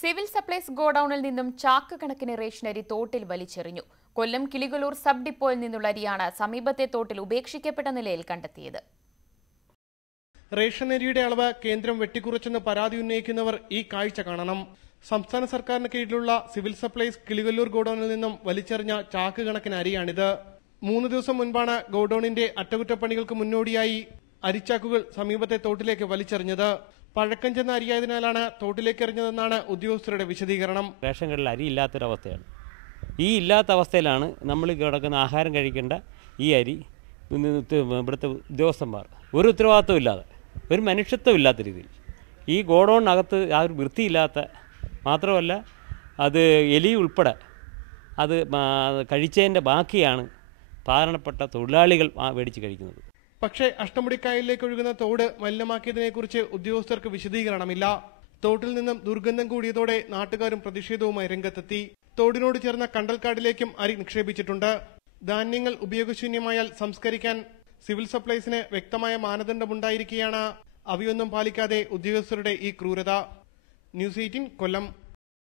Civil supplies ഗോഡൌണിൽ നിന്നും ചാക്ക് കണക്കിന് റേഷനരി തോട്ടിൽ വലിച്ചെറിഞ്ഞു. കൊല്ലം കിളികൊല്ലൂർ സബ് ഡിപ്പോയിൽ നിന്നുള്ള അരിയാണ് സമീപത്തെ തോട്ടിൽ ഉപേക്ഷിക്കപ്പെട്ട നിലയിൽ കണ്ടെത്തിയത്. റേഷനരിയുടെ അളവ് കേന്ദ്രം വെട്ടിക്കുറച്ചെന്ന് പരാതി ഉന്നയിക്കുന്നവർ ഈ കാഴ്ച കാണണം. സംസ്ഥാന സർക്കാരിന് കീഴിലുള്ള സിവിൽ സപ്ലൈസ് കിളികൊല്ലൂർ ഗോഡൌണിൽ നിന്നും വലിച്ചെറിഞ്ഞ ചാക്ക് കണക്കിന് അരിയാണിത്. 3 ദിവസം മുൻപാണ് ഗോഡൌണിന്റെ അറ്റകുറ്റപ്പണികൾക്ക് മുന്നോടിയായി അരിച്ചാക്കുകൾ സമീപത്തെ തോട്ടിലേക്ക് വലിച്ചെറിഞ്ഞത്. പഴക്കം ചെന്ന അരിയായതിനാലാണ് തോട്ടിലേക്ക് എറിഞ്ഞതെന്നാണ് ഉദ്യോഗസ്ഥരുടെ വിശദീകരണം. റേഷൻ കടയിൽ അരി ഇല്ലാത്തൊരവസ്ഥയാണ്. ഈ ഇല്ലാത്ത അവസ്ഥയിലാണ് നമ്മൾ കിടക്കുന്ന ആഹാരം കഴിക്കേണ്ട ഈ അരി ഇവിടുത്തെ ഉദ്യോഗസ്ഥന്മാർ ഒരു ഉത്തരവാദിത്വം ഇല്ലാതെ, ഒരു മനുഷ്യത്വം ഇല്ലാത്ത രീതിയിൽ ഈ ഗോഡൌണിനകത്ത് ആ ഒരു വൃത്തിയില്ലാത്ത, മാത്രമല്ല അത് എലി ഉൾപ്പെടെ അത് കഴിച്ചതിൻ്റെ ബാക്കിയാണ് സാധാരണപ്പെട്ട തൊഴിലാളികൾ മേടിച്ച് കഴിക്കുന്നത്. പക്ഷേ അഷ്ടമുടിക്കായലിലേക്ക് ഒഴുകുന്ന തോട് മലിനമാക്കിയതിനെക്കുറിച്ച് ഉദ്യോഗസ്ഥർക്ക് വിശദീകരണമില്ല. തോട്ടിൽ നിന്നും ദുർഗന്ധം കൂടിയതോടെ നാട്ടുകാരും പ്രതിഷേധവുമായി രംഗത്തെത്തി. തോടിനോട് ചേർന്ന കണ്ടൽക്കാടിലേക്കും അരി നിക്ഷേപിച്ചിട്ടുണ്ട്. ധാന്യങ്ങൾ ഉപയോഗശൂന്യമായാൽ സംസ്കരിക്കാൻ സിവിൽ സപ്ലൈസിന് വ്യക്തമായ മാനദണ്ഡമുണ്ടായിരിക്കെയാണ് അവയൊന്നും പാലിക്കാതെ ഉദ്യോഗസ്ഥരുടെ ഈ ക്രൂരത. ന്യൂസ് 18 കൊല്ലം.